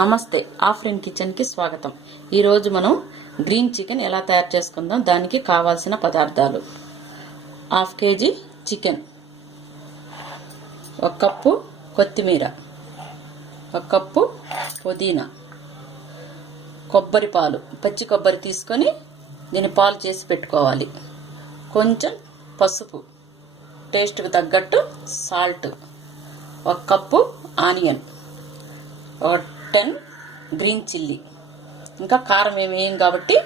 నమస్తే, ఆఫ్రిన్ కిచెన్కి స్వాగతం. ఈరోజు మనం గ్రీన్ చికెన్ ఎలా తయారు చేసుకుందాం. దానికి కావాల్సిన పదార్థాలు: 1/2 kg చికెన్, 1 కప్పు కొత్తిమీర, 1 కప్పు పుదీనా, కొబ్బరి పాలు, పచ్చి కొబ్బరి తీసుకొని దీన్ని పాలు చేసి పెట్టుకోవాలి, కొంచెం పసుపు, టేస్ట్కి తగ్గట్టు salt, 1 cup onion, 10 green chilli, ఇంకా కారం ఏమి వేయం కాబట్టి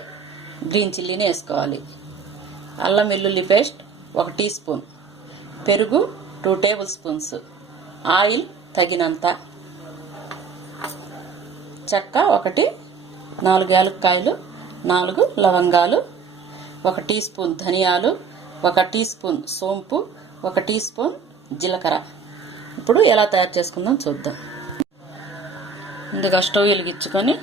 గ్రీన్ చిల్లీనే వేసుకోవాలి, అల్లం వెల్లుల్లి పేస్ట్ 1 టీ స్పూన్, పెరుగు 2 టేబుల్ స్పూన్స్, ఆయిల్ తగినంత, చెక్క 1, 4 యాలక్కాయలు, 4 లవంగాలు, 1 టీ స్పూన్ ధనియాలు, 1 టీ స్పూన్ సోంపు, 1 టీ స్పూన్ జీలకర్ర. ఇప్పుడు ఎలా తయారు చేసుకుందాం చూద్దాం. ముందుగా స్టవ్ వెలిగించుకొని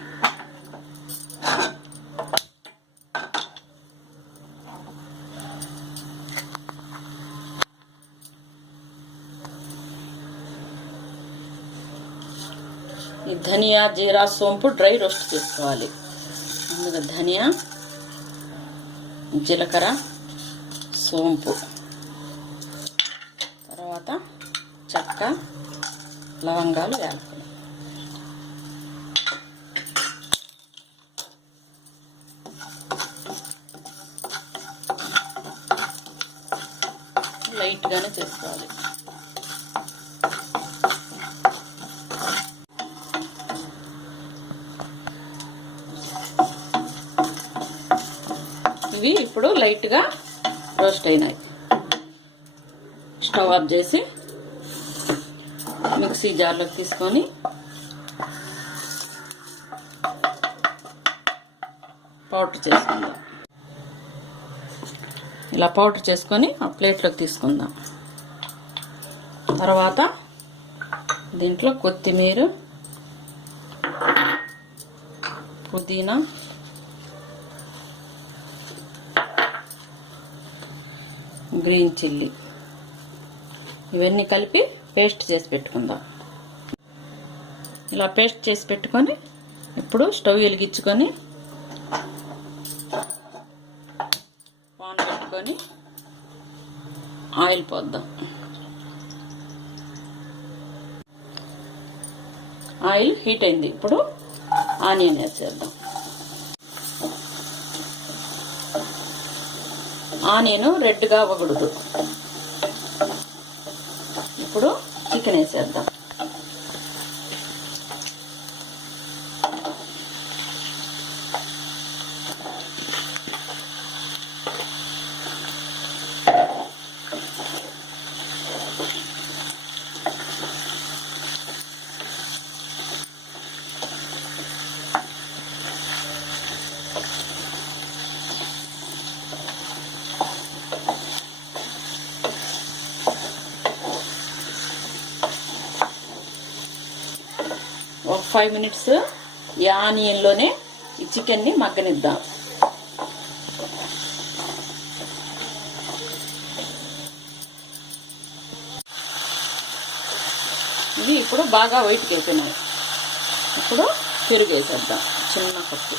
ఈ ధనియా, జీరా, సోంపు డ్రై రోస్ట్ చేసుకోవాలి. ముందుగా ధనియా, జీలకర్ర, సోంపు, తర్వాత చెక్క, లవంగాలు, యాలకులు. లైట్గానే చేసుకోవాలి. ఇవి ఇప్పుడు లైట్గా రోస్ట్ అయినాయి. స్టవ్ ఆఫ్ చేసి మిక్సీ జార్లోకి తీసుకొని పౌడర్ చేసుకుందాం. ఇలా పౌడర్ చేసుకొని ఆ ప్లేట్లోకి తీసుకుందాం. తర్వాత దీంట్లో కొత్తిమీర, పుదీనా, గ్రీన్ చిల్లీ ఇవన్నీ కలిపి పేస్ట్ చేసి పెట్టుకుందాం. ఇలా పేస్ట్ చేసి పెట్టుకొని ఇప్పుడు స్టవ్ వెలిగించుకొని పాన్ పెట్టుకొని ఆయిల్ పోద్దాం. ఆయిల్ హీట్ అయింది. ఇప్పుడు ఆనియన్ వేసేద్దాం. ఆనియన్ రెడ్గా అవ్వకూడదు. ఇప్పుడు చికెన్ వేసేద్దాం. ఒక 5 మినిట్స్ ఈ ఆనియన్లోనే ఈ చికెన్ని మగ్గనిద్దాం. ఇవి ఇప్పుడు బాగా వైట్కి వెళ్తున్నాయి. ఇప్పుడు పెరుగు వేసేద్దాం, చిన్న కప్పు.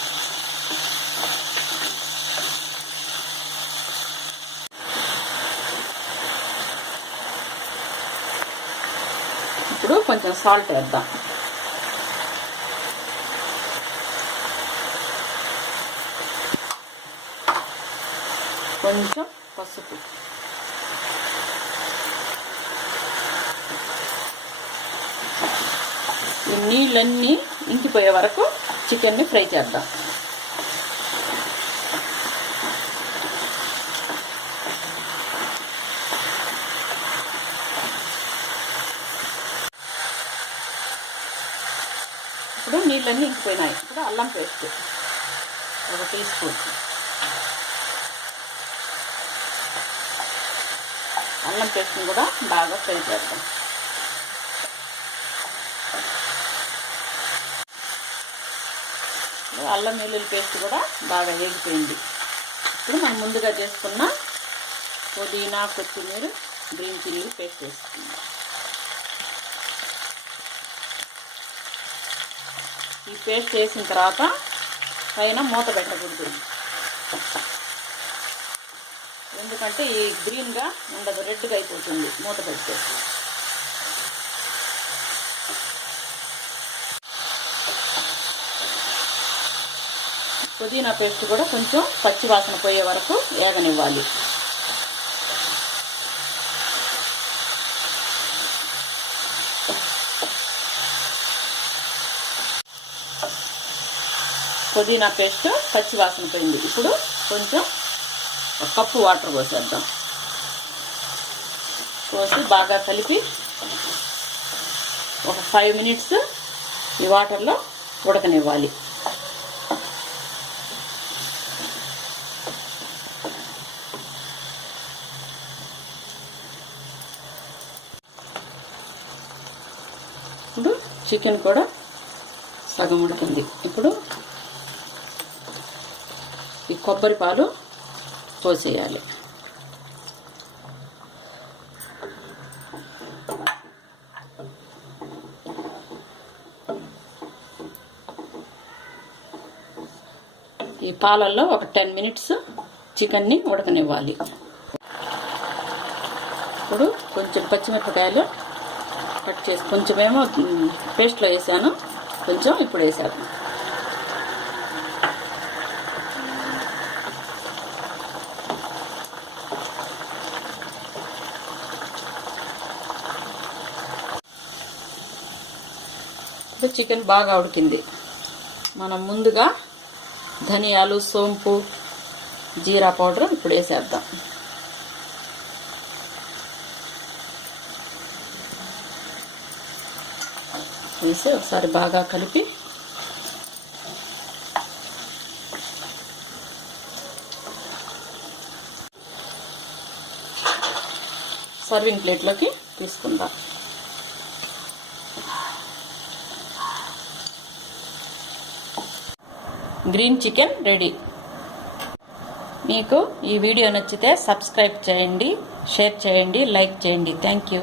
ఇప్పుడు కొంచెం సాల్ట్ వేద్దాం. కొంచెం పసుపు, ఈ నీళ్ళన్నీ ఇంకిపోయే వరకు చికెన్ని ఫ్రై చేద్దాం. ఇప్పుడు నీళ్ళన్నీ ఇంకిపోయినాయి. ఇప్పుడు అల్లం పేస్ట్ 1 టీ స్పూన్, అల్లం పేస్ట్ని కూడా బాగా ఫ్రై చేద్దాం. అల్లం వెల్లుల్లి పేస్ట్ కూడా బాగా వేగిపోయింది. ఇప్పుడు మనం ముందుగా చేసుకున్న పుదీనా, కొత్తిమీర, గ్రీన్ చిల్లీ పేస్ట్ వేసుకుందాం. ఈ పేస్ట్ వేసిన తర్వాత పైన మూత పెట్టకూడదు, ఎందుకంటే ఈ గ్రీన్గా ఉండదు, రెడ్గా అయిపోతుంది మూత పెడితే. పుదీనా పేస్ట్ కూడా కొంచెం పచ్చి వాసన పోయే వరకు వేగనివ్వాలి. పుదీనా పేస్ట్ పచ్చి వాసన పోయింది. ఇప్పుడు కొంచెం ఒక కప్పు వాటర్ పోసేద్దాం. పోసి బాగా కలిపి ఒక 5 మినిట్స్ ఈ వాటర్లో ఉడకనివ్వాలి. ఇప్పుడు చికెన్ కూడా సగం ఉడికింది. ఇప్పుడు ఈ కొబ్బరి పాలు పోసేయాలి. ఈ పాలల్లో ఒక 10 మినిట్స్ చికెన్ని ఉడకనివ్వాలి. ఇప్పుడు కొంచెం పచ్చిమిరపకాయలు కట్ చేసి, కొంచెమేమో పేస్ట్లో వేసాను, కొంచెం ఇప్పుడు వేసాను. ఇప్పుడు చికెన్ బాగా ఉడికింది. మనం ముందుగా ధనియాలు, సోంపు, జీరా పౌడర్ ఇప్పుడు వేసేద్దాం. వేసి ఒకసారి బాగా కలిపి సర్వింగ్ ప్లేట్లోకి తీసుకుందాం. Green chicken ready. మీకు ఈ వీడియో నచ్చితే సబ్స్క్రైబ్ చేయండి, షేర్ చేయండి, లైక్ చేయండి. Thank you.